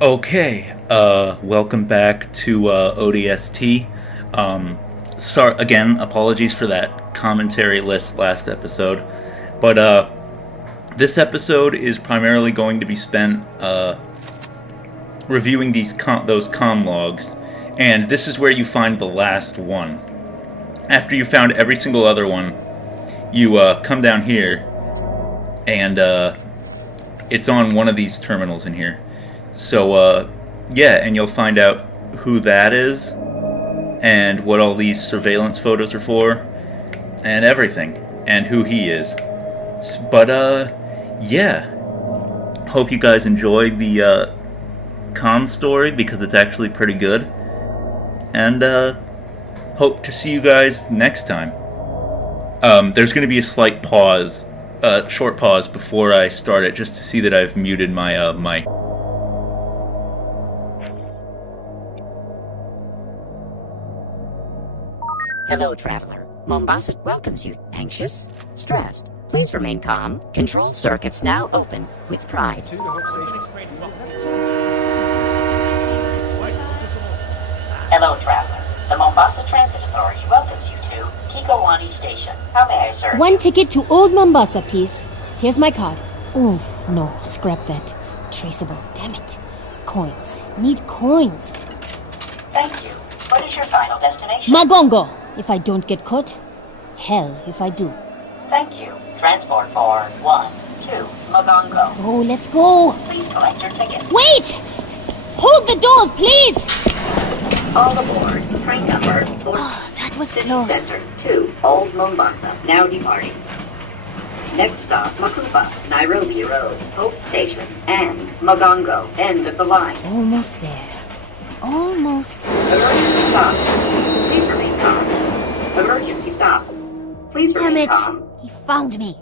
Okay, welcome back to ODST. Sorry again, apologies for that commentary list last episode, but this episode is primarily going to be spent reviewing those comm logs, and this is where you find the last one. After you found every single other one, you come down here, and it's on one of these terminals in here. So, yeah, and you'll find out who that is, and what all these surveillance photos are for, and everything, and who he is. But, yeah. Hope you guys enjoyed the, comm story, because it's actually pretty good. And, hope to see you guys next time. There's gonna be a slight pause, short pause before I start it, just to see that I've muted my, mic. Hello, traveler. Mombasa welcomes you. Anxious? Stressed? Please remain calm. Control circuits now open. With pride. Hello, traveler. The Mombasa Transit Authority welcomes you to Kikowani Station. How may I serve? One ticket to Old Mombasa, please. Here's my card. Oh, no, scrap that. Traceable, damn it. Coins. Need coins. Thank you. What is your final destination? Magongo, if I don't get caught. Hell, if I do. Thank you. Transport for 1, 2, Magongo. Oh, let's go. Please collect your ticket. Wait! Hold the doors, please! All aboard. Train number 4. Oh, that was City close. Center to Old Mombasa. Now departing. Next stop, Makupa, Nairobi Road, Hope Station, and Magongo, end of the line. Almost there. Almost. Emergency stop. Please remain calm. Emergency stop. Please Damn remain it! calm. He found me.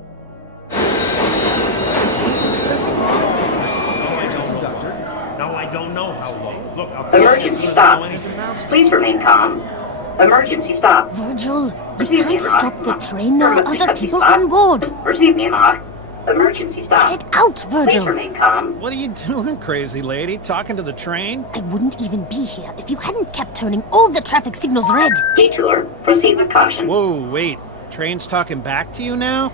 No, I don't know how long. Look, I'll Emergency stop. Please remain calm. Emergency stop. Virgil, you Receive can't me, Rock. stop the train. There are other Emergency people stop. on board. Receive me, Rock. Emergency stop. Get it out, Please Virgil. remain calm. What are you doing, crazy lady? Talking to the train? I wouldn't even be here if you hadn't kept turning all the traffic signals red. Detour. Proceed with caution. Whoa, wait. Train's talking back to you now?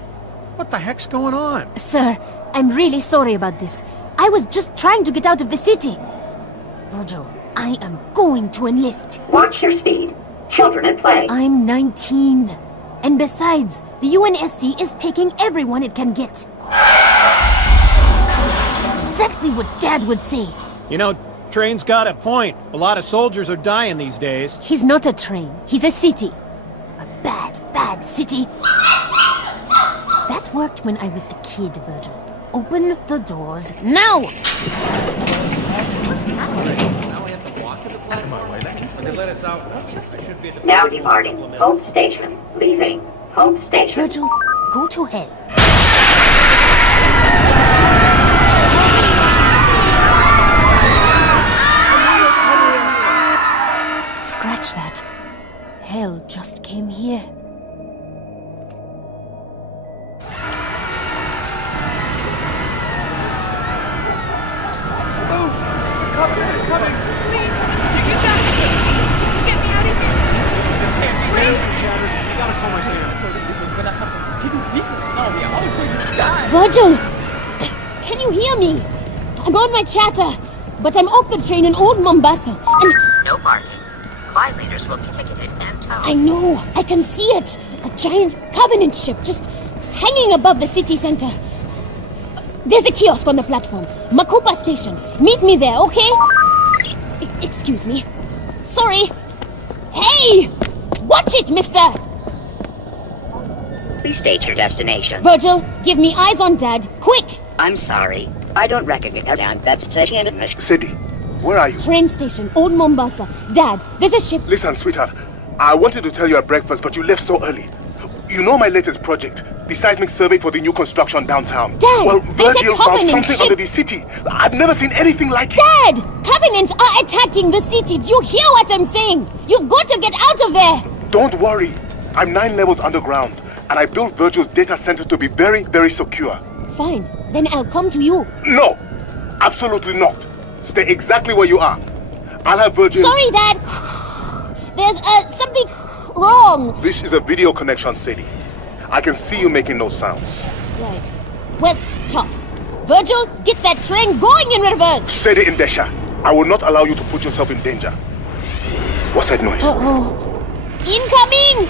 What the heck's going on? Sir, I'm really sorry about this. I was just trying to get out of the city. Virgil, I am going to enlist. Watch your speed. Children at play. I'm 19. And besides, the UNSC is taking everyone it can get. It's exactly what Dad would say. You know, train's got a point. A lot of soldiers are dying these days. He's not a train. He's a city. A bad, bad city. That worked when I was a kid, Virgil. Open the doors now! Now departing. Hope Station. Leaving. Hope Station. Virgil, go to hell. Scratch that. Hell just came here. Virgil! Can you hear me? I'm on my chatter, but I'm off the train in Old Mombasa, and No parking. Violators will be ticketed and towed. I know, I can see it! A giant Covenant ship just hanging above the city center. There's a kiosk on the platform. Makupa Station. Meet me there, okay? Excuse me. Sorry. Hey! Watch it, mister! Please state your destination. Virgil, give me eyes on Dad, quick! I'm sorry. I don't recognize that. That's such an admission. Sadie, where are you? Train station, Old Mombasa. Dad, there's a ship. Listen, sweetheart. I wanted to tell you at breakfast, but you left so early. You know my latest project, the seismic survey for the new construction downtown. Dad, well, there's a Virgil found Covenant something ship. under the city. I've never seen anything like it. Dad! Covenants are attacking the city. Do you hear what I'm saying? You've got to get out of there! Don't worry. I'm 9 levels underground, and I built Virgil's data center to be very, very secure. Fine, then I'll come to you. No, absolutely not. Stay exactly where you are. I'll have Virgil... Sorry, Dad. There's, something wrong. This is a video connection, Sadie. I can see you making no sounds. Right. Well, tough. Virgil, get that train going in reverse. Sadie Indesha, I will not allow you to put yourself in danger. What's that noise? Uh-oh. Incoming!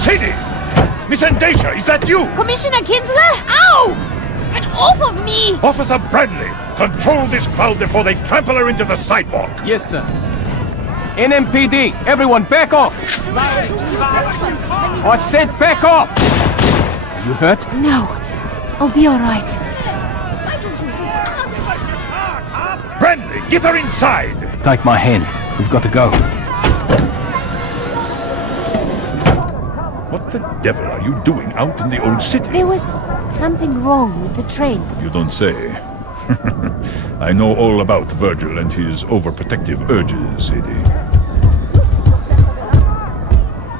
Sadie! Miss Andesha, is that you? Commissioner Kinsler? Ow! Get off of me! Officer Bradley, control this crowd before they trample her into the sidewalk. Yes, sir. NMPD, everyone back off! I said back off! Are you hurt? No. I'll be alright. Bradley, get her inside! Take my hand. We've got to go. What the devil are you doing out in the old city? There was something wrong with the train. You don't say. I know all about Virgil and his overprotective urges, Sadie.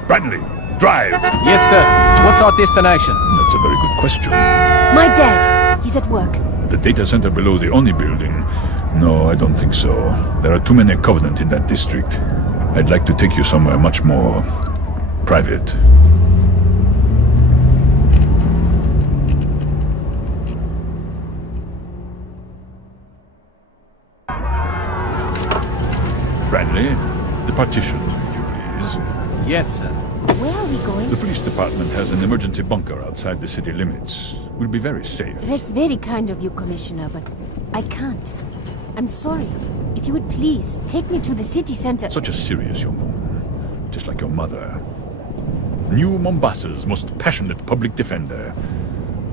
Bradley, drive! Yes, sir. What's our destination? That's a very good question. My dad. He's at work. The data center below the Oni building? No, I don't think so. There are too many Covenant in that district. I'd like to take you somewhere much more private. Bradley, the partition, if you please. Yes, sir. Where are we going? The police department has an emergency bunker outside the city limits. We'll be very safe. That's very kind of you, Commissioner, but I can't. I'm sorry. If you would please, take me to the city center. Such a serious young woman, just like your mother. New Mombasa's most passionate public defender.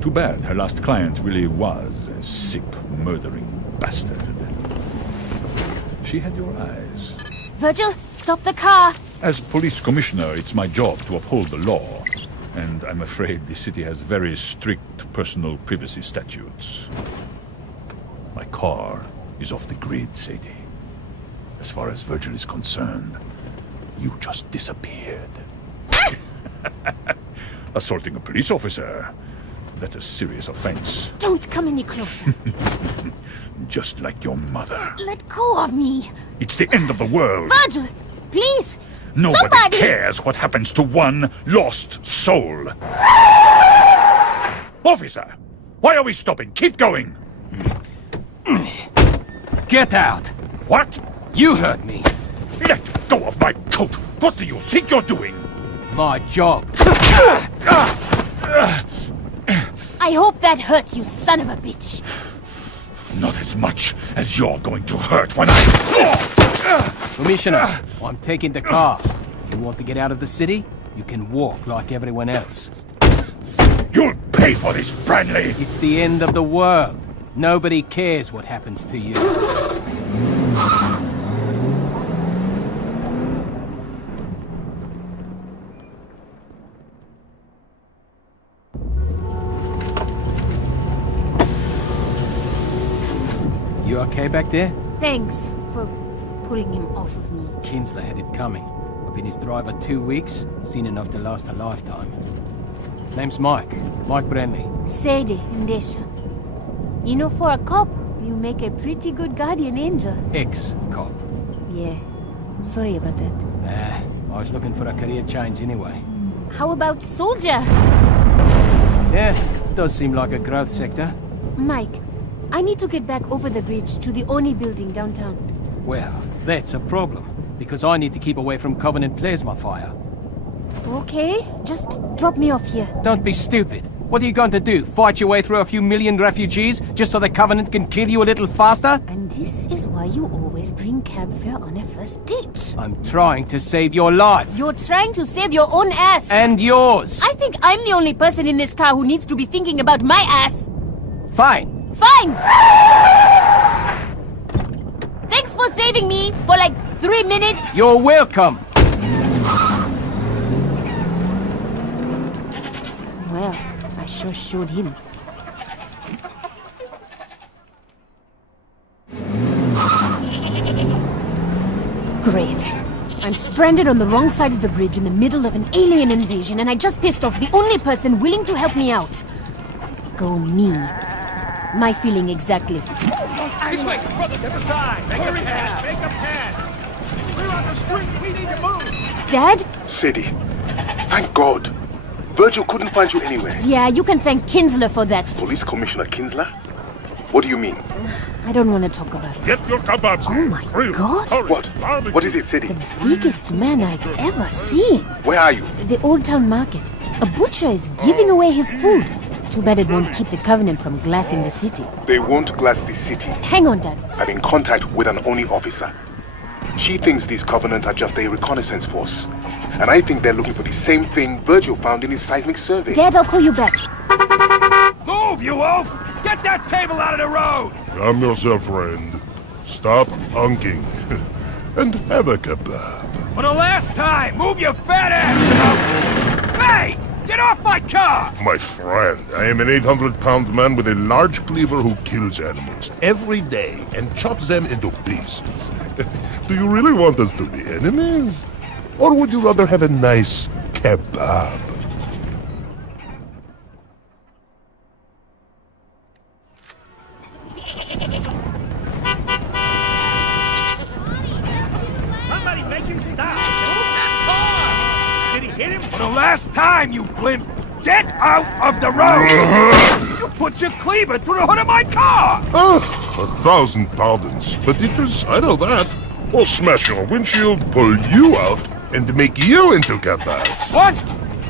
Too bad her last client really was a sick, murdering bastard. She had your eyes. Virgil, stop the car! As police commissioner, it's my job to uphold the law. And I'm afraid the city has very strict personal privacy statutes. My car is off the grid, Sadie. As far as Virgil is concerned, you just disappeared. Assaulting a police officer, that's a serious offense. Don't come any closer. Just like your mother. Let go of me. It's the end of the world. Virgil, please. Nobody Somebody! cares what happens to one lost soul. Officer, why are we stopping? Keep going. Get out! What? You heard me. Let go of my coat. What do you think you're doing? My job. I hope that hurts, you son of a bitch. Not as much as you're going to hurt when I... Commissioner, I'm taking the car. You want to get out of the city? You can walk like everyone else. You'll pay for this, Bradley! It's the end of the world. Nobody cares what happens to you. You okay back there? Thanks for pulling him off of me. Kinsler had it coming. I've been his driver 2 weeks, seen enough to last a lifetime. Name's Mike. Mike Bradley. Sadie Indesha. You know, for a cop, you make a pretty good guardian angel. Ex-cop. Yeah. Sorry about that. I was looking for a career change anyway. How about soldier? Yeah, does seem like a growth sector. Mike, I need to get back over the bridge to the Oni building downtown. Well, that's a problem, because I need to keep away from Covenant plasma fire. Okay, just drop me off here. Don't be stupid. What are you going to do? Fight your way through a few million refugees just so the Covenant can kill you a little faster? And this is why you always bring cab fare on a first date. I'm trying to save your life. You're trying to save your own ass. And yours. I think I'm the only person in this car who needs to be thinking about my ass. Fine. Fine! Thanks for saving me for like 3 minutes. You're welcome. sure showed him. Great. I'm stranded on the wrong side of the bridge in the middle of an alien invasion, and I just pissed off the only person willing to help me out. Go me. My feeling exactly. This way! Step aside! Make a pass! Make a pass! Clear out the street! We need to move! Dad? Sadie, thank God. Virgil couldn't find you anywhere. Yeah, you can thank Kinsler for that. Police Commissioner Kinsler? What do you mean? I don't want to talk about it. Get your kebabs. Oh my God. Hurry. What? Barbecue. What is it, Sadie? The biggest man I've ever seen. Where are you? The Old Town Market. A butcher is giving away his food. Too bad it won't keep the Covenant from glassing the city. They won't glass the city. Hang on, Dad. I'm in contact with an ONI officer. She thinks these Covenant are just a reconnaissance force. And I think they're looking for the same thing Virgil found in his seismic survey. Dad, I'll call you back. Move, you wolf! Get that table out of the road! Calm yourself, friend. Stop hunking. And have a kebab. For the last time, move your fat ass! Hey! Get off my car! My friend, I am an 800-pound man with a large cleaver who kills animals every day and chops them into pieces. Do you really want us to be enemies? Or would you rather have a nice kebab? Somebody make him stop! Move that car! Did he hit him? For the last time, you blimp! Get out of the road! You put your cleaver through the hood of my car! 1,000 pardons, but it was either that or smash your windshield, pull you out, and make you into kebabs. What?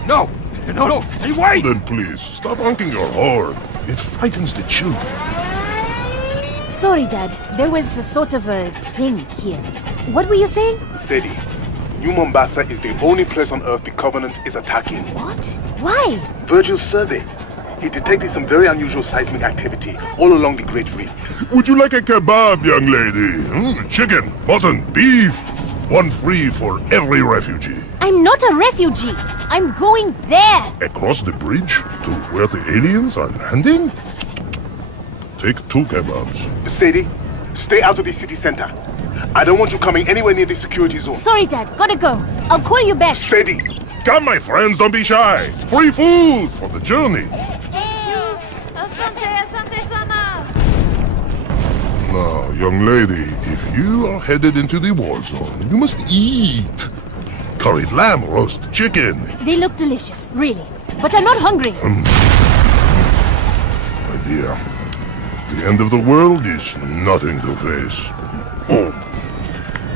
No! No! Hey, wait! Then please, stop honking your horn. It frightens the children. Sorry, Dad. There was a sort of a thing here. What were you saying? Sadie, New Mombasa is the only place on Earth the Covenant is attacking. What? Why? Virgil's survey. He detected some very unusual seismic activity all along the Great Reef. Would you like a kebab, young lady? Chicken, mutton, beef. One free for every refugee. I'm not a refugee. I'm going there. Across the bridge to where the aliens are landing? Take 2 kebabs. Sadie, stay out of the city center. I don't want you coming anywhere near the security zone. Sorry, Dad. Gotta go. I'll call you back. Sadie! Come, my friends, don't be shy. Free food for the journey. Now, young lady, if you are headed into the war zone, you must eat. Curried lamb, roast chicken. They look delicious, really. But I'm not hungry. My dear, the end of the world is nothing to face.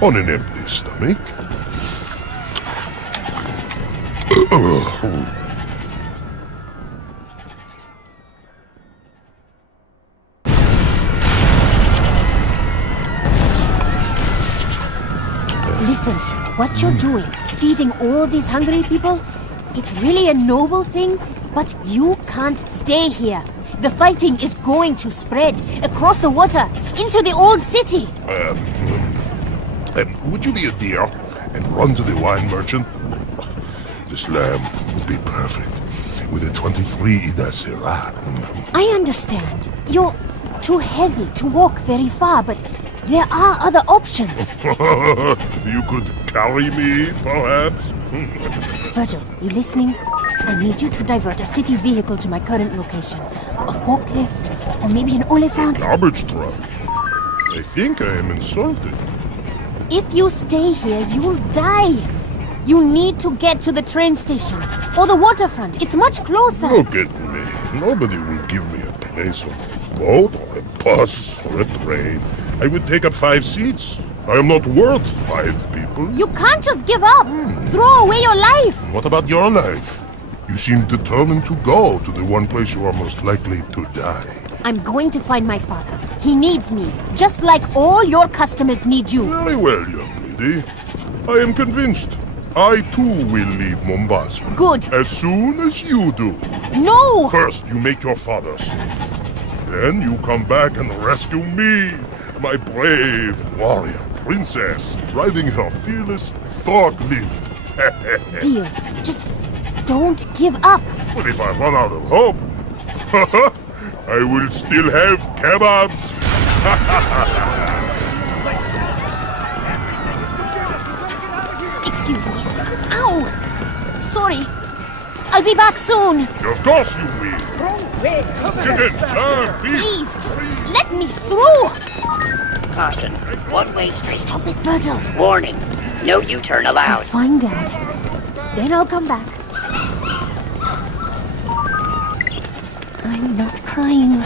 On an empty stomach. Listen, what you're doing, feeding all these hungry people, it's really a noble thing, but you can't stay here. The fighting is going to spread across the water into the old city. Would you be a dear and run to the wine merchant? This lamb would be perfect with a 23 Ida Syrah. I understand. You're too heavy to walk very far, but there are other options. You could carry me, perhaps? Virgil, you listening? I need you to divert a city vehicle to my current location. A forklift, or maybe an oliphant. Garbage truck. I think I am insulted. If you stay here, you'll die. You need to get to the train station or the waterfront. It's much closer. Look at me. Nobody will give me a place on a boat or a bus or a train. I would take up 5 seats. I am not worth 5 people. You can't just give up. Throw away your life. What about your life? You seem determined to go to the one place you are most likely to die. I'm going to find my father. He needs me, just like all your customers need you. Very well, young lady. I am convinced. I too will leave Mombasa. Good. As soon as you do. No! First, you make your father safe. Then you come back and rescue me, my brave warrior princess, riding her fearless forklift. Deal. Just don't give up. But if I run out of hope, I will still have kebabs. Excuse me. Ow! Sorry. I'll be back soon. Of course you will. Chicken, beef. Please, just let me through. Caution. One-way street. Stop it, Virgil. Warning. No U-turn I'll allowed. find Dad. Then I'll come back. I'm not crying.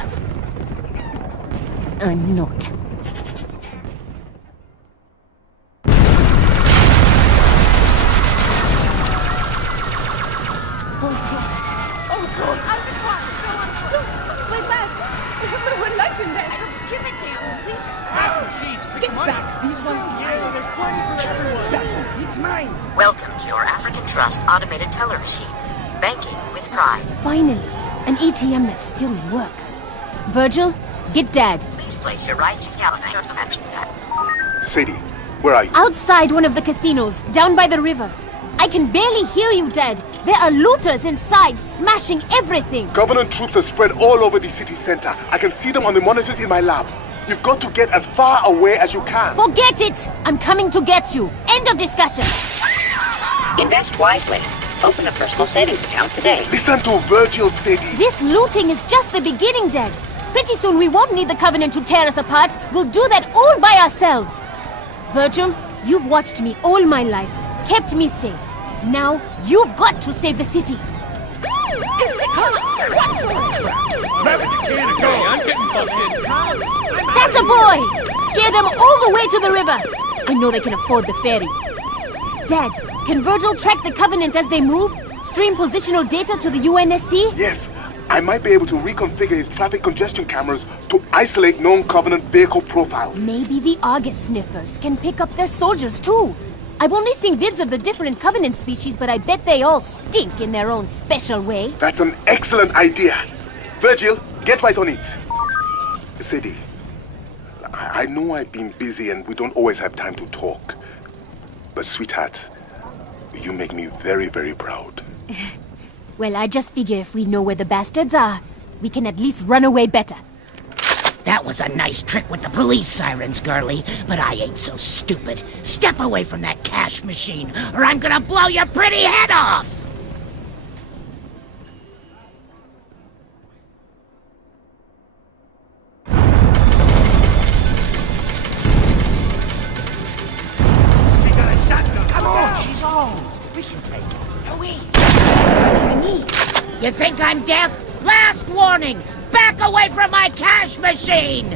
I'm not. Welcome to your African Trust automated teller machine. Banking with pride. Finally, an ATM that still works. Virgil, get Dad. Please place your right calendar. Sadie, where are you? Outside one of the casinos, down by the river. I can barely hear you, Dad. There are looters inside, smashing everything. Covenant troops are spread all over the city center. I can see them on the monitors in my lab. You've got to get as far away as you can. Forget it! I'm coming to get you. End of discussion. Invest wisely. Open a personal savings account today. Listen to Virgil, Sadie. This looting is just the beginning, Dad. Pretty soon we won't need the Covenant to tear us apart. We'll do that all by ourselves. Virgil, you've watched me all my life, kept me safe. Now, you've got to save the city. It's the cops! Run for it! I'm getting busted. That's a boy! Scare them all the way to the river. I know they can afford the ferry. Dad, can Virgil track the Covenant as they move? Stream positional data to the UNSC? Yes, I might be able to reconfigure his traffic congestion cameras to isolate known Covenant vehicle profiles. Maybe the Argus sniffers can pick up their soldiers too. I've only seen vids of the different Covenant species, but I bet they all stink in their own special way. That's an excellent idea. Virgil, get right on it. Sadie, I know I've been busy and we don't always have time to talk. But sweetheart, you make me very, very proud. Well, I just figure if we know where the bastards are, we can at least run away better. That was a nice trick with the police sirens, girlie, but I ain't so stupid. Step away from that cash machine, or I'm gonna blow your pretty head off! She got a shotgun. Come on, She's home. We can take her. No, wait. What do you need? You think I'm deaf? Last warning! Back away from my cash machine!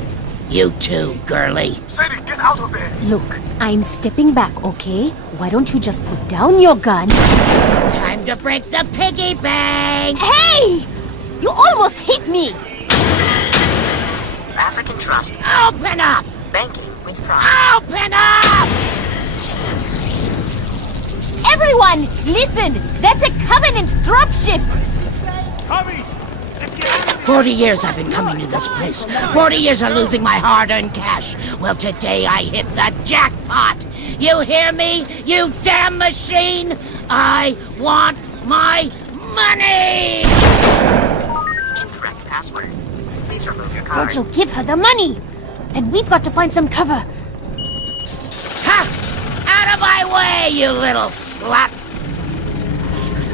You too, girlie. Sadie, get out of there! Look, I'm stepping back, okay? Why don't you just put down your gun? Time to break the piggy bank! Hey! You almost hit me! African Trust. Open up! Banking with pride. Open up! Everyone, listen! That's a Covenant dropship! Hobbies! Let's get out of here! 40 years I've been coming to this place. 40 years of losing my hard-earned cash. Well, today I hit the jackpot. You hear me, you damn machine? I want my money! Incorrect password. Please remove your card. Virgil, give her the money! Then we've got to find some cover. Ha! Out of my way, you little slut!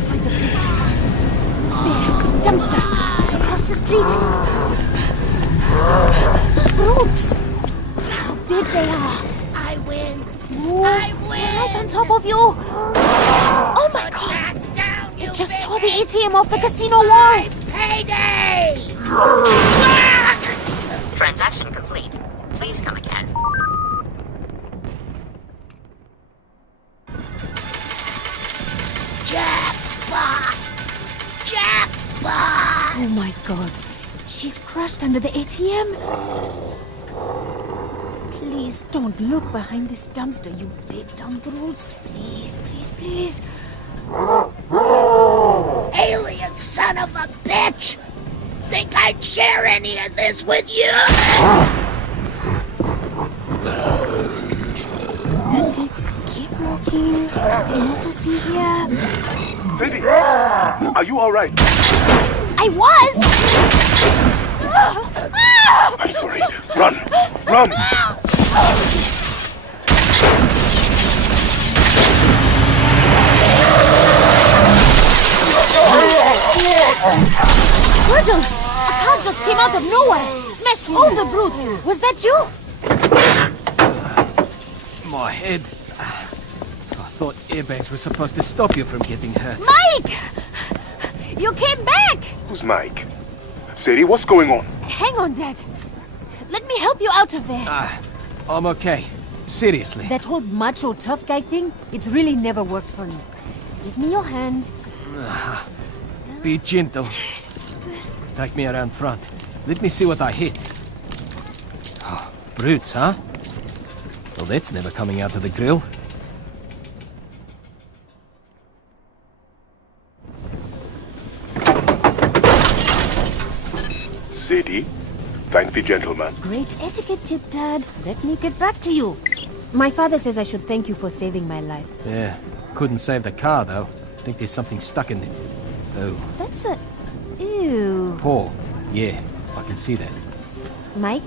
Find a place to hide. There, dumpster. Across the street. Roots! How big they are. I win. Move. I win. They're right on top of you. Oh my god! Down, you It just big tore the ATM off the casino wall. payday! Transaction complete. Please come again. Jackpot! Jackpot! Oh my god. She's crushed under the ATM. Please don't look behind this dumpster, you big dumb brutes. Please, please, please. Alien son of a bitch! Think I'd share any of this with you? That's it. Keep walking. Nothing more to see here. Sadie, are you alright? I was! I'm sorry. Run! Run! Virgil! A car just came out of nowhere! Smashed all the brutes! Was that you? My head. I thought airbags were supposed to stop you from getting hurt. Mike! You came back! Who's Mike? Sadie, what's going on? Hang on, Dad. Let me help you out of there. I'm okay. Seriously. That whole macho tough guy thing, it's really never worked for me. Give me your hand. Be gentle. Take me around front. Let me see what I hit. Oh, brutes, huh? Well, that's never coming out of the grill. Sadie, thank the gentleman. Great etiquette tip, Dad. Let me get back to you. My father says I should thank you for saving my life. Yeah, couldn't save the car, though. Think there's something stuck in it. Oh. That's a... Ew. Paul. Yeah, I can see that. Mike,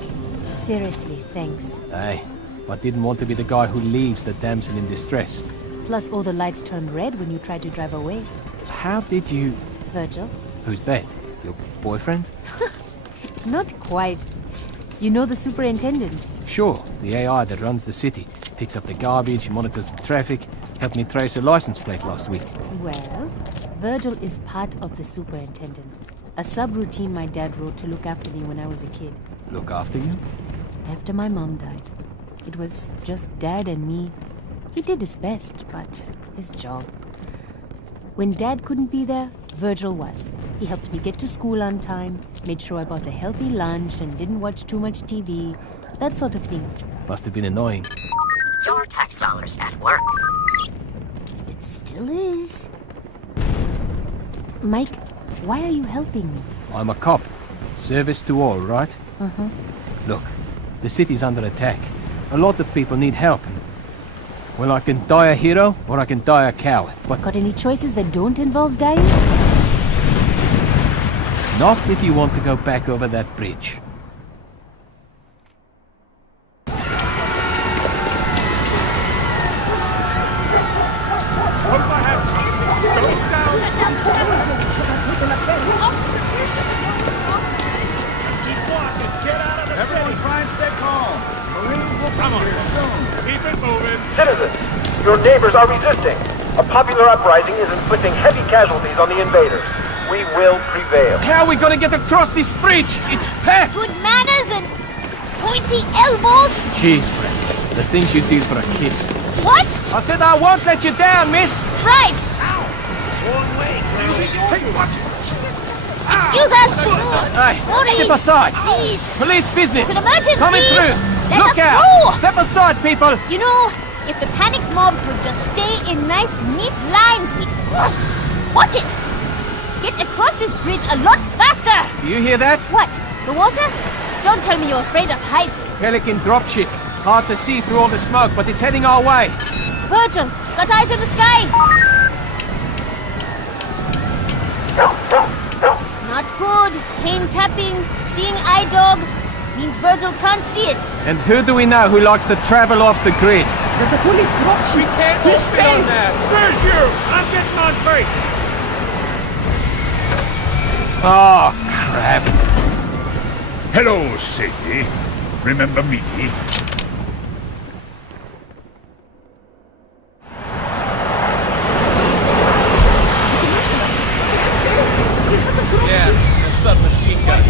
seriously, thanks. Hey, I didn't want to be the guy who leaves the damsel in distress. Plus all the lights turned red when you tried to drive away. How did you... Virgil? Who's that? Your boyfriend? Not quite. You know the superintendent? Sure, the AI that runs the city. Picks up the garbage, monitors the traffic, helped me trace a license plate last week. Well, Virgil is part of the superintendent. A subroutine my dad wrote to look after me when I was a kid. Look after you? After my mom died. It was just Dad and me. He did his best, but his job. When Dad couldn't be there, Virgil was. He helped me get to school on time, made sure I bought a healthy lunch and didn't watch too much TV, that sort of thing. Must have been annoying. Your tax dollars at work. It still is. Mike, why are you helping me? I'm a cop. Service to all, right? Uh-huh. Look, the city's under attack. A lot of people need help. Well, I can die a hero, or I can die a coward. What? Got any choices that don't involve dying? Not if you want to go back over that bridge. Everyone try and stay calm. Marines will come here soon. Keep it moving. Citizens, your neighbors are resisting. A popular uprising is inflicting heavy casualties on the invaders. We will prevail. How are we gonna get across this bridge? It's packed! Good manners and pointy elbows? Jeez, Brent. The things you do for a kiss. What? I said I won't let you down, miss! Right! One way. Hey, watch it. Excuse us! Hey, Sorry! step aside! Please! Police business! It's an emergency! Coming through! Let Look us out! through! Step aside, people! You know, if the panicked mobs would just stay in nice, neat lines, we'd... Watch it! Get across this bridge a lot faster! Do you hear that? What? The water? Don't tell me you're afraid of heights. Pelican dropship. Hard to see through all the smoke, but it's heading our way. Virgil, got eyes in the sky! Not good. Cane tapping, seeing eye dog. Means Virgil can't see it. And who do we know who likes to travel off the grid? There's a police dropship. We can't all fit on that. Where's you? I'm getting on first. Oh, crap. Hello, Sadie. Remember me? Yeah, the submachine gun.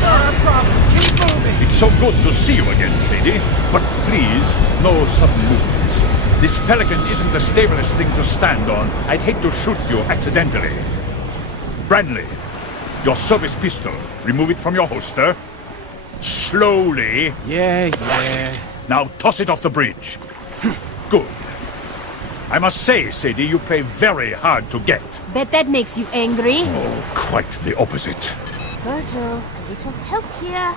Not a problem. Keep moving. It's so good to see you again, Sadie. But please, no sudden movements. This Pelican isn't the stablest thing to stand on. I'd hate to shoot you accidentally. Branley, your service pistol. Remove it from your holster. Slowly. Yeah. Now toss it off the bridge. Good. I must say, Sadie, you play very hard to get. Bet that makes you angry. Oh, quite the opposite. Virgil, a little help here.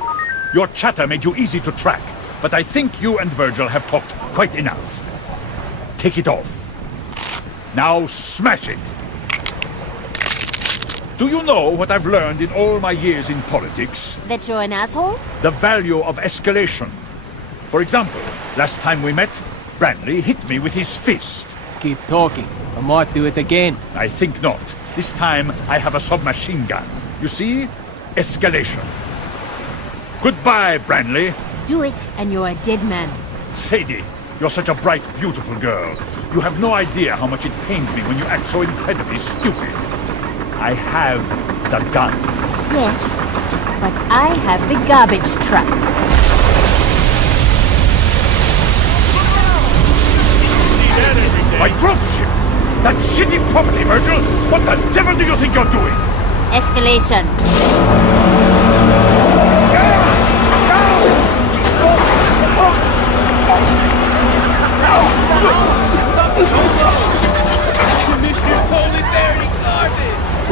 Your chatter made you easy to track, but I think you and Virgil have talked quite enough. Take it off. Now smash it. Do you know what I've learned in all my years in politics? That you're an asshole? The value of escalation. For example, last time we met, Branley hit me with his fist. Keep talking. I might do it again. I think not. This time I have a submachine gun. You see? Escalation. Goodbye, Branley. Do it, and you're a dead man. Sadie, you're such a bright, beautiful girl. You have no idea how much it pains me when you act so incredibly stupid. I have the gun. Yes, but I have the garbage truck. My dropship! That shitty property, Virgil! What the devil do you think you're doing? Escalation.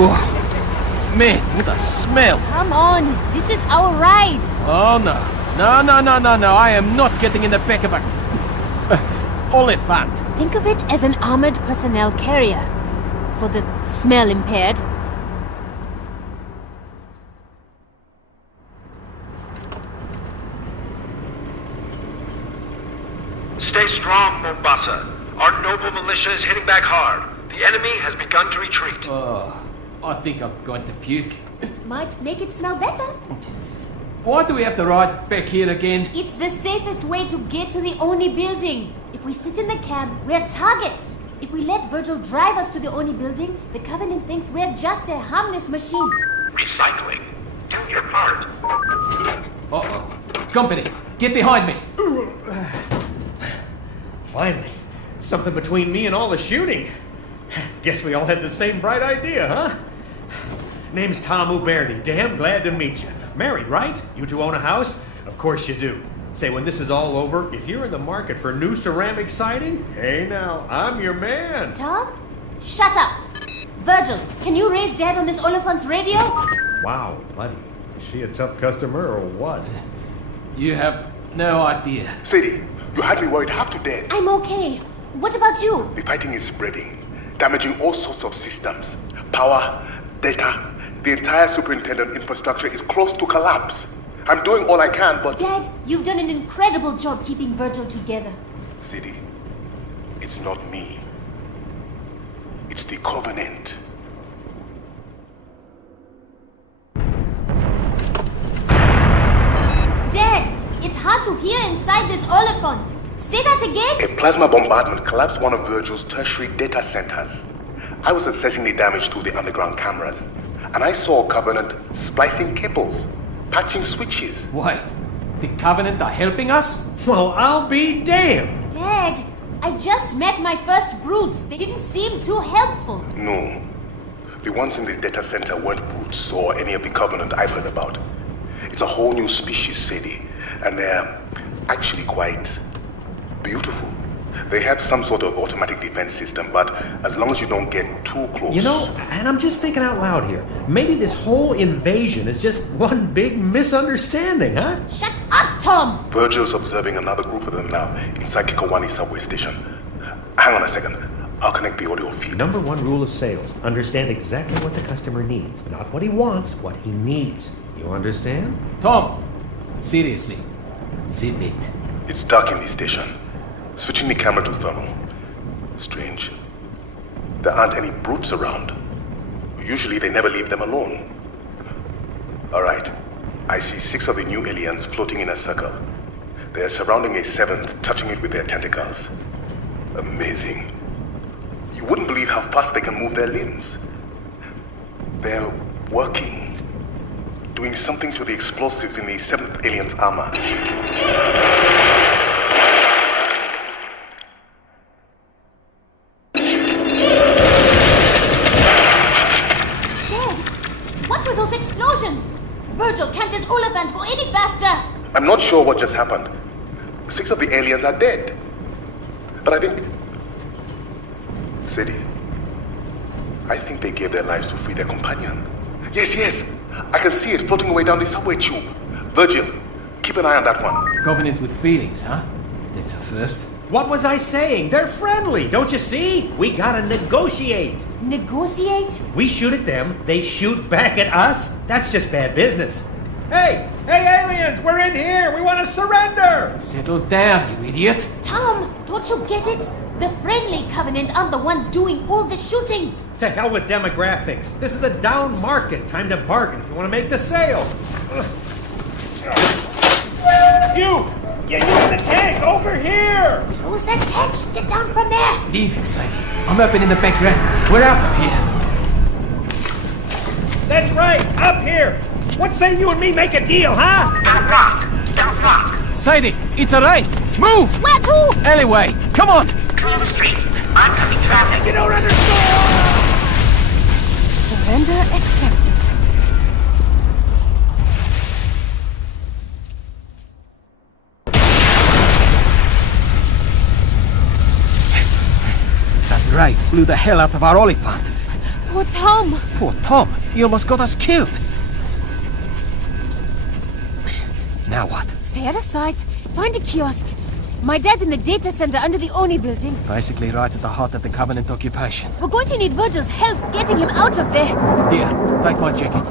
Oh, man, what a smell! Come on, this is our ride. Oh no. No, I am not getting in the back of a... Oliphant. Think of it as an armored personnel carrier. For the smell impaired. Stay strong, Mombasa. Our noble militia is hitting back hard. The enemy has begun to retreat. Oh, I think I'm going to puke. Might make it smell better. Why do we have to ride back here again? It's the safest way to get to the Oni building. If we sit in the cab, we're targets. If we let Virgil drive us to the Oni building, the Covenant thinks we're just a harmless machine. Recycling. Do your part. Uh-oh. Company, get behind me. Finally, something between me and all the shooting. Guess we all had the same bright idea, huh? Name's Tom Uberti. Damn glad to meet you. Married, right? You two own a house? Of course you do. Say, when this is all over, if you're in the market for new ceramic siding, hey now, I'm your man. Tom? Shut up! Virgil, can you raise Dad on this Oliphant's radio? Wow, buddy. Is she a tough customer or what? You have no idea. Sadie, you had me worried half to death. I'm okay. What about you? The fighting is spreading, damaging all sorts of systems. Power, data, the entire superintendent infrastructure is close to collapse. I'm doing all I can, but... Dad, you've done an incredible job keeping Virgil together. Sadie, it's not me. It's the Covenant. Dad, it's hard to hear inside this Oliphant. Say that again? A plasma bombardment collapsed one of Virgil's tertiary data centers. I was assessing the damage through the underground cameras, and I saw Covenant splicing cables, patching switches. Wait, the Covenant are helping us? Well, I'll be damned. Dad, I just met my first brutes. They didn't seem too helpful. No. The ones in the data center weren't brutes or any of the Covenant I've heard about. It's a whole new species, Sadie, and they're actually quite beautiful. They have some sort of automatic defense system, but as long as you don't get too close... You know, and I'm just thinking out loud here. Maybe this whole invasion is just one big misunderstanding, huh? Shut up, Tom! Virgil's observing another group of them now inside Kikowani subway station. Hang on a second. I'll connect the audio feed. Number one rule of sales. Understand exactly what the customer needs. Not what he wants, what he needs. You understand? Tom, seriously, zip it. It's dark in the station. Switching the camera to thermal. Strange. There aren't any brutes around. Usually they never leave them alone. Alright. I see 6 of the new aliens floating in a circle. They're surrounding a 7th, touching it with their tentacles. Amazing. You wouldn't believe how fast they can move their limbs. They're working. Doing something to the explosives in the 7th alien's armor. Virgil, can't this Oliphant go any faster? I'm not sure what just happened. 6 of the aliens are dead. But I think... Sadie, I think they gave their lives to free their companion. Yes. I can see it floating away down the subway tube. Virgil, keep an eye on that one. Covenant with feelings, huh? That's a first. What was I saying? They're friendly, don't you see? We gotta negotiate. Negotiate? We shoot at them, they shoot back at us. That's just bad business. Hey, aliens, we're in here. We want to surrender. Settle down, you idiot. Tom, don't you get it? The friendly Covenant aren't the ones doing all the shooting. To hell with demographics. This is a down market. Time to bargain if you want to make the sale. You in the tank, over here! Close that hatch. Get down from there. Leave him, Sadie. I'm opening the back ramp. We're out of here. That's right, up here. What say you and me make a deal, huh? Don't walk. Sadie, it's a raid. Move! Where to? Alleyway, come on! Clear the street. Oncoming traffic. You don't understand! Surrender accepted. That raid blew the hell out of our Oliphant. Poor Tom. Poor Tom, he almost got us killed. Now what? Stay out of sight. Find a kiosk. My dad's in the data center under the Oni building. Basically right at the heart of the Covenant occupation. We're going to need Virgil's help getting him out of there. Here, take my jacket.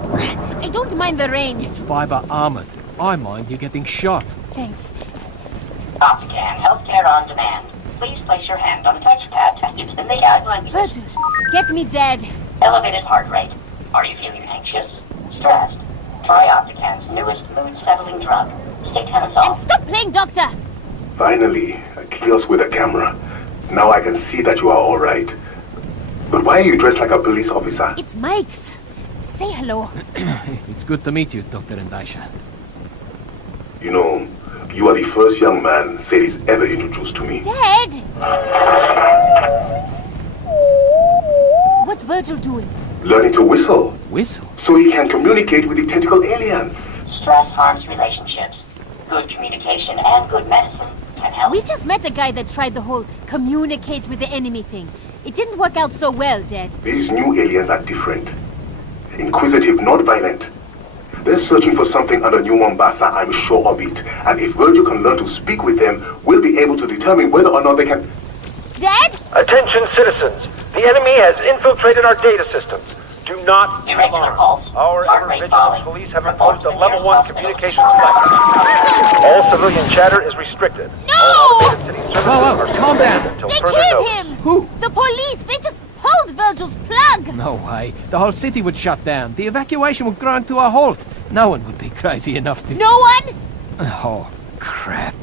I don't mind the rain. It's fiber armored. I mind you getting shot. Thanks. Optican, healthcare on demand. Please place your hand on the touchpad to use the guidelines. Virgil, get me Dad. Elevated heart rate. Are you feeling anxious? Stressed? Try Optican's newest mood-settling drug, State-Hanasol. And stop playing doctor! Finally, a kiosk with a camera. Now I can see that you are all right. But why are you dressed like a police officer? It's Mike's. Say hello. It's good to meet you, Dr. Endisha. You know, you are the first young man Sadie's ever introduced to me. Dad! What's Virgil doing? Learning to whistle. Whistle? So he can communicate with the tentacle aliens. Stress harms relationships. Good communication and good medicine can help. We just met a guy that tried the whole communicate with the enemy thing. It didn't work out so well, Dad. These new aliens are different. Inquisitive, not violent. They're searching for something under New Mombasa, I'm sure of it. And if Virgil can learn to speak with them, we'll be able to determine whether or not they can... Dad? Attention, citizens. The enemy has infiltrated our data systems. Do not Irregular pulse. Our Heart rate vigilance falling. police have Report imposed a to the level nearest 1 hospital. communication flight. All civilian chatter is restricted. No! All automated city services are calm down. suspended until They further killed notice. him! Who? The police! They just pulled Virgil's plug! No way. The whole city would shut down. The evacuation would grind to a halt. No one would be crazy enough to... No one? Oh, crap.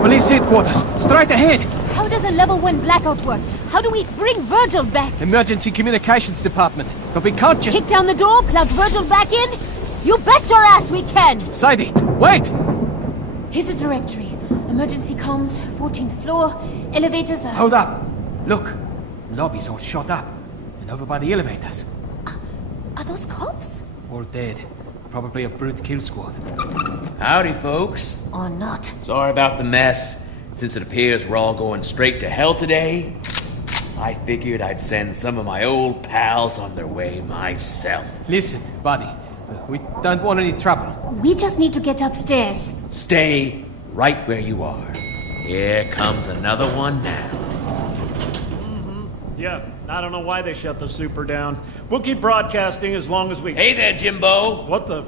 Police headquarters, straight ahead! How does a level 1 blackout work? How do we bring Virgil back? Emergency communications department. But we can't just... Kick down the door, plug Virgil back in? You bet your ass we can! Sadie, wait! Here's a directory. Emergency comms, 14th floor, elevators are... Hold up. Look, lobby's all shot up. And over by the elevators. Are those cops? All dead. Probably a brute kill squad. Howdy, folks. Or not. Sorry about the mess. Since it appears we're all going straight to hell today, I figured I'd send some of my old pals on their way myself. Listen, buddy. We don't want any trouble. We just need to get upstairs. Stay right where you are. Here comes another one now. Yeah, I don't know why they shut the super down. We'll keep broadcasting as long as we... Hey there, Jimbo. What the...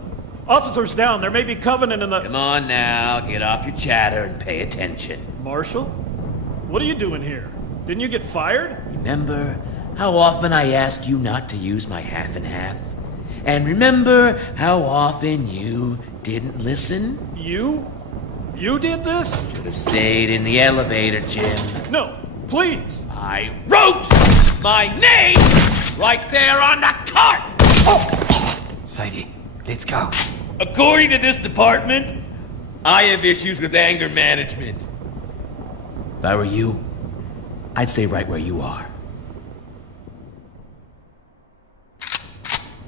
Officers down, there may be Covenant in the... Come on now, get off your chatter and pay attention. Marshal? What are you doing here? Didn't you get fired? Remember how often I ask you not to use my half and half? And remember how often you didn't listen? You? You did this? Should have stayed in the elevator, Jim. No, please. I wrote my name right there on the cart! Sadie, let's go. According to this department, I have issues with anger management. If I were you, I'd stay right where you are.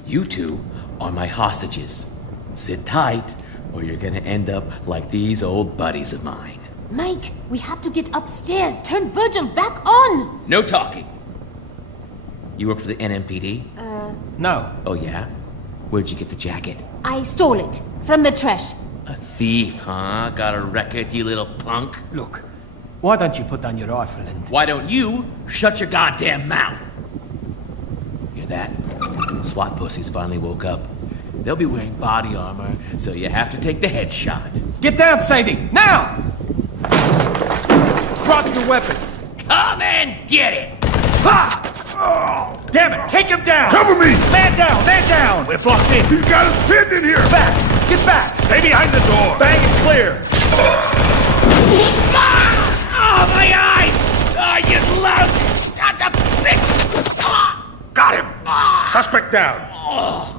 You two are my hostages. Sit tight, or you're gonna end up like these old buddies of mine. Mike, we have to get upstairs. Turn Virgil back on. No talking. You work for the NMPD? No. Oh yeah? Where'd you get the jacket? I stole it from the trash. A thief, huh? Got a record, you little punk? Look, why don't you put down your rifle and... Why don't you shut your goddamn mouth? Hear that? SWAT pussies finally woke up. They'll be wearing body armor, so you have to take the headshot. Get down, Sadie! Now! Drop your weapon! Come and get it! Ha! Oh, damn it! Take him down! Cover me! Man down! Man down! We're blocked in! He's got us pinned in here! Back! Get back! Stay behind the door! Bang it clear! Oh, my eyes! Oh, you lousy sons of bitch! Got him! Suspect down!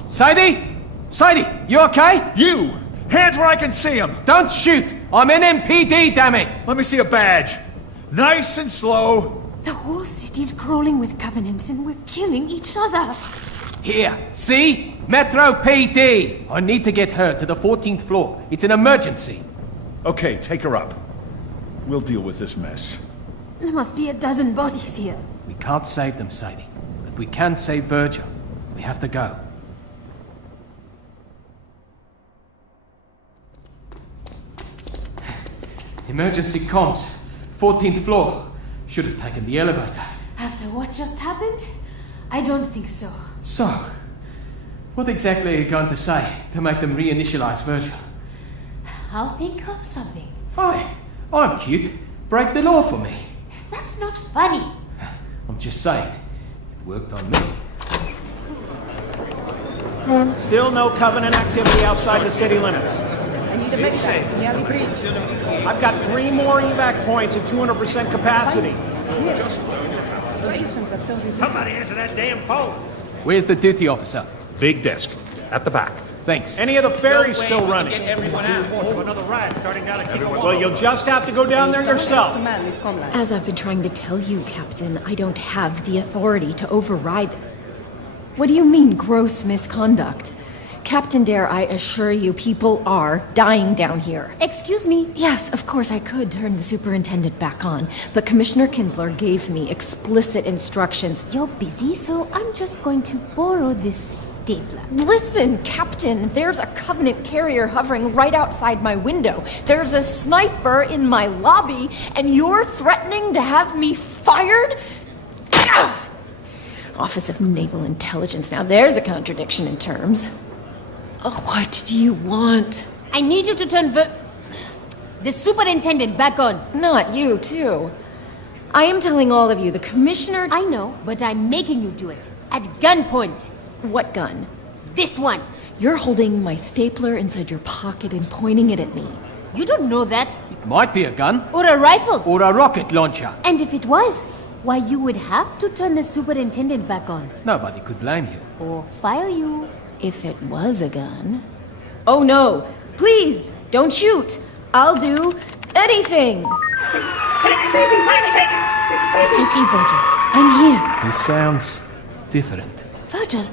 Sadie? Sadie, you okay? You! Hands where I can see him! Don't shoot! I'm NMPD, damn it! Let me see a badge. Nice and slow. The whole city's crawling with covenants and we're killing each other. Here, see? Metro PD! I need to get her to the 14th floor. It's an emergency. Okay, take her up. We'll deal with this mess. There must be a dozen bodies here. We can't save them, Sadie. But we can save Virgil. We have to go. Emergency comms. 14th floor. Should have taken the elevator. After what just happened? I don't think so. So, what exactly are you going to say to make them reinitialize Virgil? I'll think of something. Hi, I'm cute. Break the law for me. That's not funny. I'm just saying. It worked on me. Still no Covenant activity outside the city limits. I've got 3 more evac points at 200% capacity. Somebody answer that damn phone! Where's the duty officer? Big desk. At the back. Thanks. Any of the ferries still running? Get everyone out. To another ride starting down at Well, you'll just have to go down there yourself. As I've been trying to tell you, Captain, I don't have the authority to override... What do you mean, gross misconduct? Captain Dare, I assure you, people are dying down here. Excuse me? Yes, of course I could turn the superintendent back on, but Commissioner Kinsler gave me explicit instructions. You're busy, so I'm just going to borrow this stapler. Listen, Captain, there's a Covenant carrier hovering right outside my window. There's a sniper in my lobby, and you're threatening to have me fired? Ugh! Office of Naval Intelligence. Now there's a contradiction in terms. What do you want? I need you to turn the superintendent back on. Not you, too. I am telling all of you, the commissioner... I know, but I'm making you do it. At gunpoint. What gun? This one. You're holding my stapler inside your pocket and pointing it at me. You don't know that. It might be a gun. Or a rifle. Or a rocket launcher. And if it was, why you would have to turn the superintendent back on. Nobody could blame you. Or fire you. If it was a gun... Oh no! Please! Don't shoot! I'll do anything! It's okay, Virgil. I'm here. He sounds different. Virgil,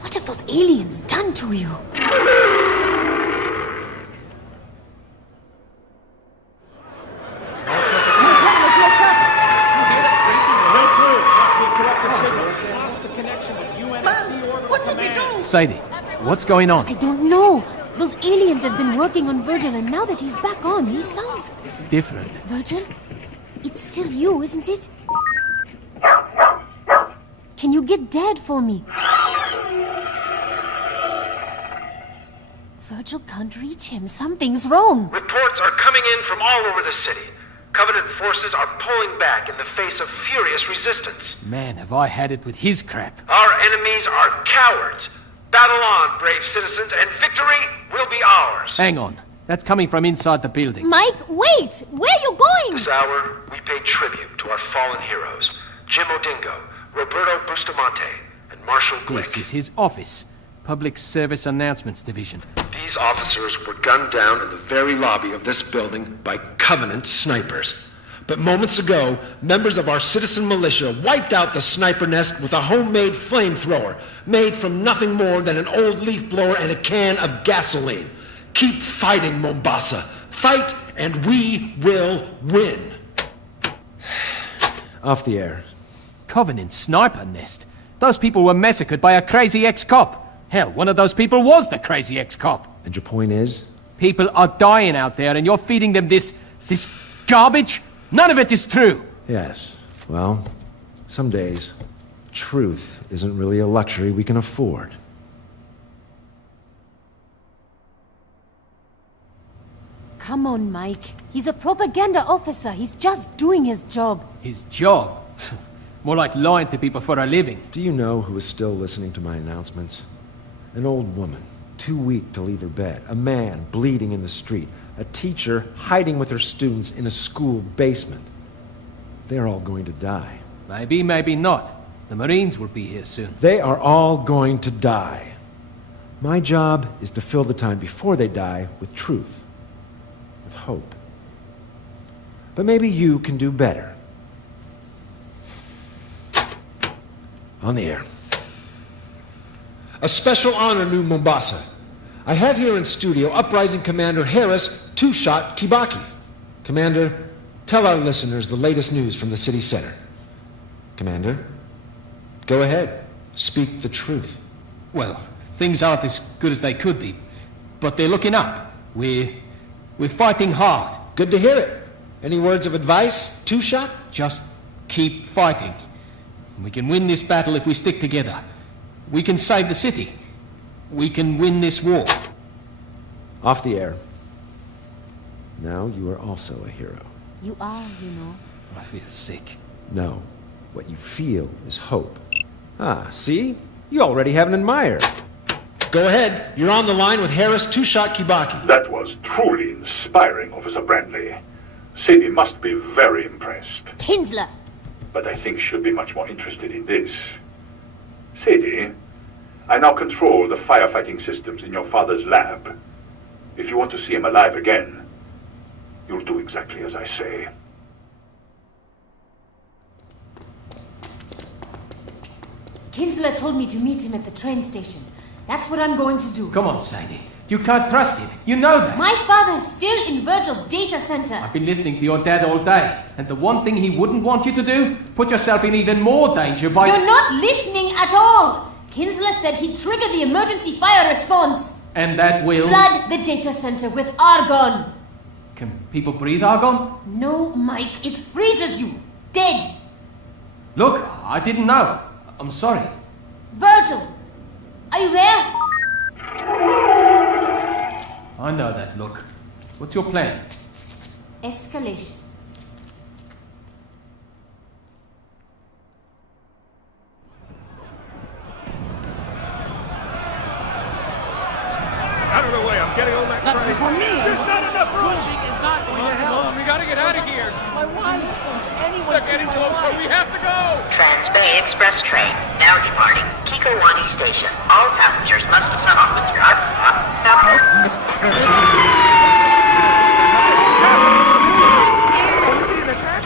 what have those aliens done to you? Sadie, what's going on? I don't know. Those aliens have been working on Virgil, and now that he's back on, he sounds... different. Virgil? It's still you, isn't it? Can you get Dad for me? Virgil can't reach him. Something's wrong. Reports are coming in from all over the city. Covenant forces are pulling back in the face of furious resistance. Man, have I had it with his crap. Our enemies are cowards. Battle on, brave citizens, and victory will be ours. Hang on. That's coming from inside the building. Mike, wait! Where are you going? This hour, we pay tribute to our fallen heroes. Jim Odingo, Roberto Bustamante, and Marshall Glick. This is his office. Public Service Announcements Division. These officers were gunned down in the very lobby of this building by Covenant snipers. But moments ago, members of our citizen militia wiped out the sniper nest with a homemade flamethrower, made from nothing more than an old leaf blower and a can of gasoline. Keep fighting, Mombasa. Fight, and we will win. Off the air. Covenant sniper nest. Those people were massacred by a crazy ex-cop. Hell, one of those people was the crazy ex-cop. And your point is? People are dying out there and you're feeding them this garbage? None of it is true. Yes. Well, some days, truth isn't really a luxury we can afford. Come on, Mike. He's a propaganda officer. He's just doing his job. His job? More like lying to people for a living. Do you know who is still listening to my announcements? An old woman, too weak to leave her bed. A man bleeding in the street. A teacher hiding with her students in a school basement. They're all going to die. Maybe, maybe not. The Marines will be here soon. They are all going to die. My job is to fill the time before they die with truth. With hope. But maybe you can do better. On the air. A special honor, New Mombasa. I have here in studio Uprising Commander Harris Two-Shot Kibaki. Commander, tell our listeners the latest news from the city center. Commander, go ahead. Speak the truth. Well, things aren't as good as they could be, but they're looking up. We're fighting hard. Good to hear it. Any words of advice, Two-Shot? Just keep fighting. We can win this battle if we stick together. We can save the city. We can win this war. Off the air. Now you are also a hero. You are, you know. I feel sick. No. What you feel is hope. Ah, see? You already have an admirer. Go ahead. You're on the line with Harris Two-Shot Kibaki. That was truly inspiring, Officer Brandley. Sadie must be very impressed. Kinsler! But I think she'll be much more interested in this. Sadie, I now control the firefighting systems in your father's lab. If you want to see him alive again, you'll do exactly as I say. Kinsler told me to meet him at the train station. That's what I'm going to do. Come on, Sadie. You can't trust him. You know that. My father is still in Virgil's data center. I've been listening to your dad all day, and the one thing he wouldn't want you to do, put yourself in even more danger by... You're not listening at all! Kinsler said he'd trigger the emergency fire response. And that will... Flood the data center with argon. Can people breathe argon? No, Mike, it freezes you. Dead. Look, I didn't know. I'm sorry. Virgil, are you there? I know that look. What's your plan? Escalation. Out of the way, I'm getting on that train. For me! There's not enough room! Pushing is not going to help. We gotta get out of here! My wife, does anyone They're getting closer, we have to go! Trans-Bay Express train, now departing Kikowani Station. All passengers must sign off with your...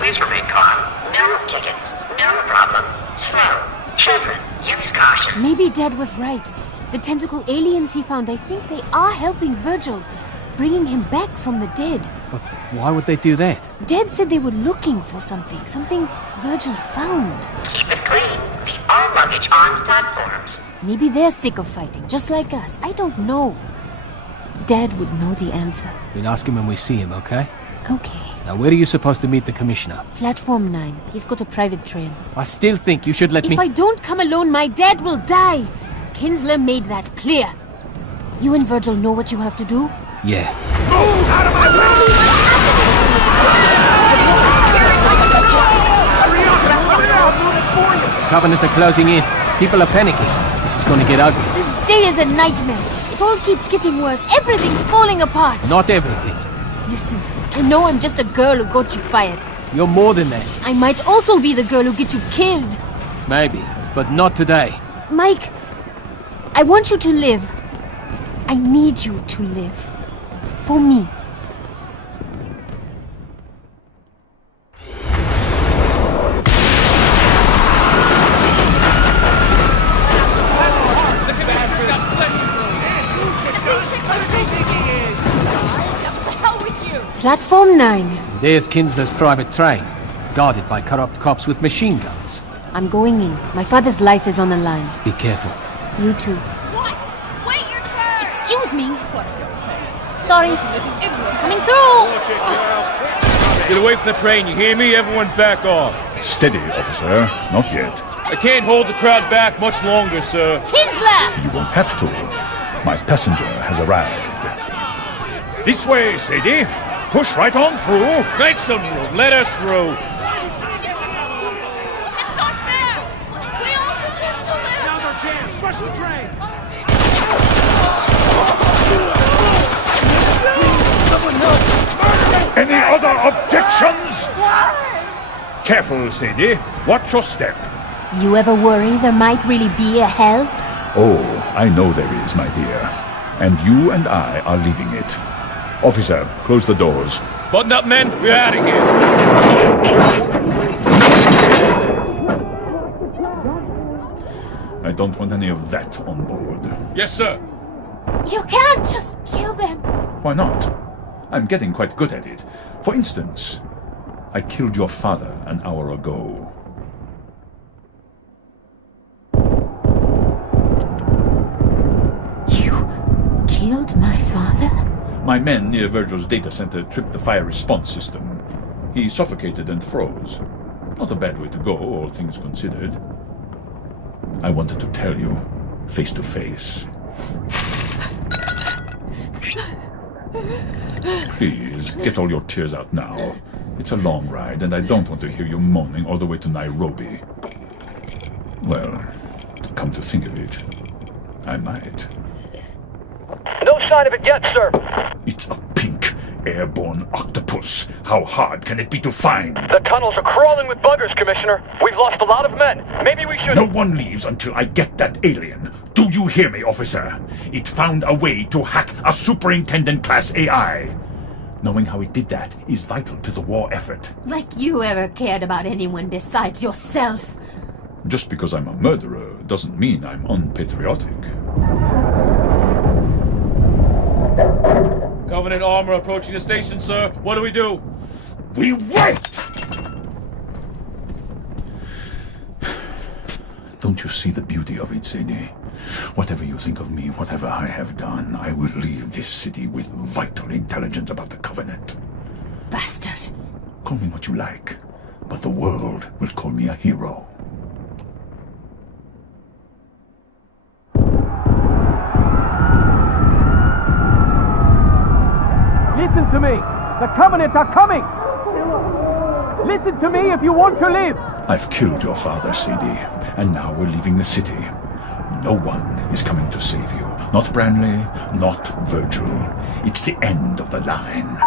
Please remain calm. No tickets. No problem. Slow. Children, use caution. Maybe Dad was right. The tentacle aliens he found, I think they are helping Virgil, bringing him back from the dead. But why would they do that? Dad said they were looking for something Virgil found. Keep it clean. Leave all luggage on platforms. Maybe they're sick of fighting, just like us. I don't know. Dad would know the answer. We'll ask him when we see him, okay? Okay. Now, where are you supposed to meet the commissioner? Platform 9. He's got a private train. I still think you should let me... If I don't come alone, my dad will die. Kinsler made that clear. You and Virgil know what you have to do? Yeah. Move out of my way! Hurry up! I'll do it for you! Covenant are closing in. People are panicking. This is going to get ugly. This day is a nightmare. It all keeps getting worse. Everything's falling apart. Not everything. Listen, I know I'm just a girl who got you fired. You're more than that. I might also be the girl who gets you killed. Maybe, but not today. Mike, I want you to live. I need you to live. For me. Platform 9. There's Kinsler's private train, guarded by corrupt cops with machine guns. I'm going in. My father's life is on the line. Be careful. You too. What? Sorry. Coming through! Get away from the train, you hear me? Everyone back off. Steady, officer. Not yet. I can't hold the crowd back much longer, sir. Kinsler! You won't have to. My passenger has arrived. This way, Sadie. Push right on through. Make some room. Let her through. It's not fair! We all deserve to live! Now's our chance. Rush the train. Any other objections? Careful, Sadie. Watch your step. You ever worry there might really be a hell? Oh, I know there is, my dear. And you and I are leaving it. Officer, close the doors. Button up, men. We're out of here. I don't want any of that on board. Yes, sir. You can't just kill them! Why not? I'm getting quite good at it. For instance, I killed your father an hour ago. You killed my father? My men near Virgil's data center tripped the fire response system. He suffocated and froze. Not a bad way to go, all things considered. I wanted to tell you, face to face. Please, get all your tears out now. It's a long ride, and I don't want to hear you moaning all the way to Nairobi. Well, come to think of it, I might. No sign of it yet, sir. It's a pink, airborne octopus. How hard can it be to find? The tunnels are crawling with buggers, Commissioner. We've lost a lot of men. Maybe we should... No one leaves until I get that alien. Do you hear me, officer? It found a way to hack a superintendent-class AI. Knowing how it did that is vital to the war effort. Like you ever cared about anyone besides yourself. Just because I'm a murderer doesn't mean I'm unpatriotic. Covenant armor approaching the station, sir. What do we do? We wait! Don't you see the beauty of it, Sadie? Whatever you think of me, whatever I have done, I will leave this city with vital intelligence about the Covenant. Bastard. Call me what you like, but the world will call me a hero. Listen to me! The Covenant are coming! Listen to me if you want to live! I've killed your father, Sadie, and now we're leaving the city. No one is coming to save you. Not Branley, not Virgil. It's the end of the line.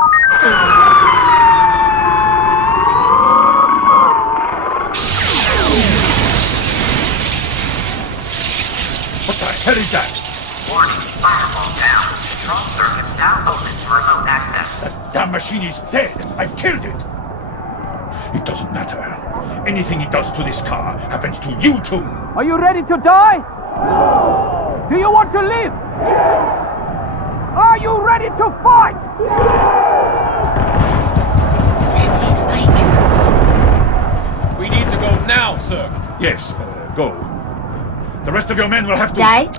What the hell is that? Warning, firewall down. Control circuits now open for remote access. That damn machine is dead. I killed it. It doesn't matter. Anything it does to this car happens to you too. Are you ready to die? Do you want to live? Are you ready to fight? That's it, Mike. We need to go now, sir. Yes, go. The rest of your men will have to... Die?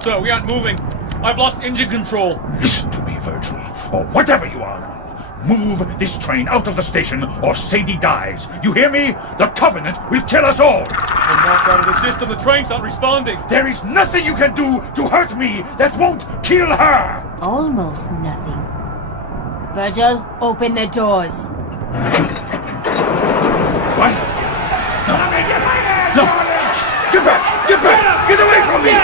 Sir, we aren't moving. I've lost engine control. Listen to me, Virgil, or whatever you are now. Move this train out of the station, or Sadie dies. You hear me? The Covenant will kill us all! We're knocked out of the system. The train's not responding. There is nothing you can do to hurt me that won't kill her! Almost nothing. Virgil, open the doors. What? No. No! Get back! Get back! Get away from me!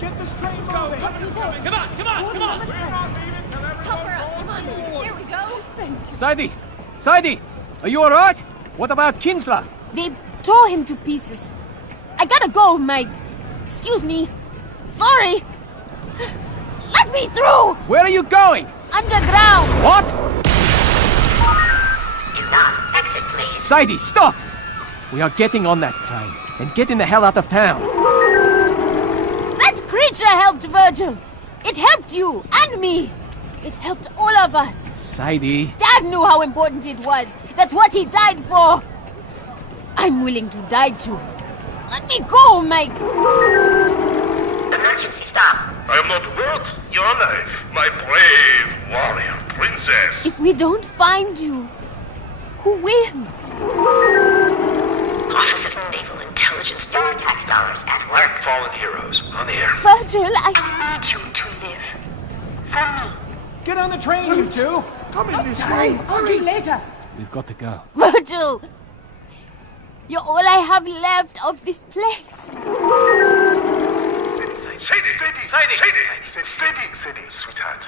Get this train going! Covenant's coming! Come on! Come on! Come on! We're not leaving till everyone's Help her up, on come on. board. There we go. Thank you. Sadie! Sadie! Are you alright? What about Kinsler? They tore him to pieces. I gotta go, Mike. Excuse me. Sorry. Let me through! Where are you going? Underground! What? Do not exit, please. Sadie, stop! We are getting on that train and getting the hell out of town. creature helped Virgil. It helped you and me. It helped all of us. Sadie. Dad knew how important it was. That's what he died for. I'm willing to die too. Let me go, Mike. Emergency stop. I am not worth your life, my brave warrior princess. If we don't find you, who will? Office of Naval Intelligence. Your tax dollars at work. Fallen heroes on the air. Virgil, I need you to live. For me. Get on the train, you two! Come in this way! Hurry later! We've got to go. Virgil! You're all I have left of this place. Sadie, sweetheart.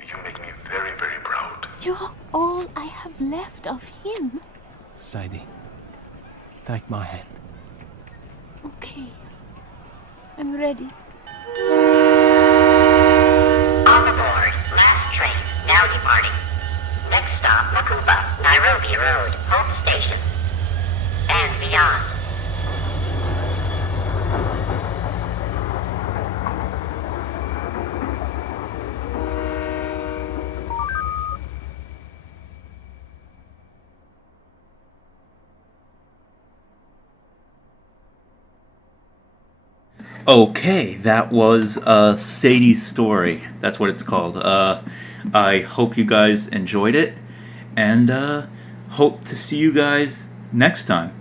You make me very, very proud. You're all I have left of him. Sadie, take my hand. Okay. I'm ready. On the board. Last train. Now departing. Next stop, Makuba, Nairobi Road, home station. And beyond. Okay, that was Sadie's story. That's what it's called. I hope you guys enjoyed it, and hope to see you guys next time.